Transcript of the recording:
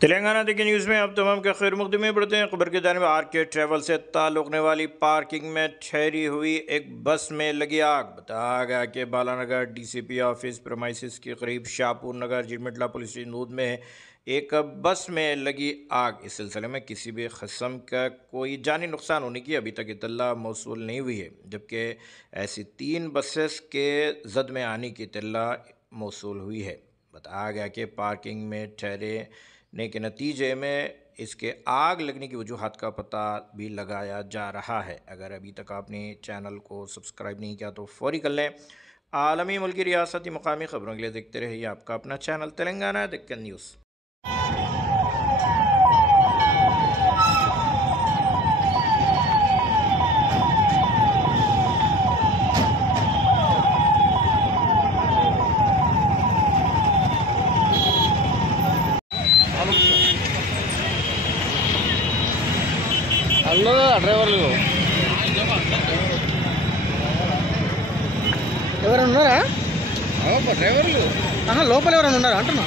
तेलंगाना देखिए न्यूज़ में अब तमाम के खैर मुकदमे बढ़ते हैं। खबर की जानिब आर.के. ट्रैवल से ताल्लुक़ रखने वाली पार्किंग में ठहरी हुई एक बस में लगी आग। बताया गया कि बालानगर डीसीपी ऑफिस प्रमाइसिस के करीब शाहपुर नगर जिरमिटला पुलिस स्टेशन नूद में एक बस में लगी आग। इस सिलसिले में किसी भी किस्म का कोई जानी नुकसान होने की अभी तक इत्तला मौसूल नहीं हुई है, जबकि ऐसी 3 बसेस के जद में आने की इत्तला मौसूल हुई है। बताया गया कि पार्किंग में ठहरने के नतीजे में इसके आग लगने की वजूहात का पता भी लगाया जा रहा है। अगर अभी तक आपने चैनल को सब्सक्राइब नहीं किया तो फौरी कर लें। आलमी, मुल्की, रियासती, मकामी खबरों के लिए देखते रहिए आपका अपना चैनल तेलंगाना डेक्कन न्यूज़। హలో డ్రైవర్లు ఎవరైనా ఉన్నారా? డ్రైవర్లు లోపల ఎవరైనా ఉన్నారా అంటున్నా.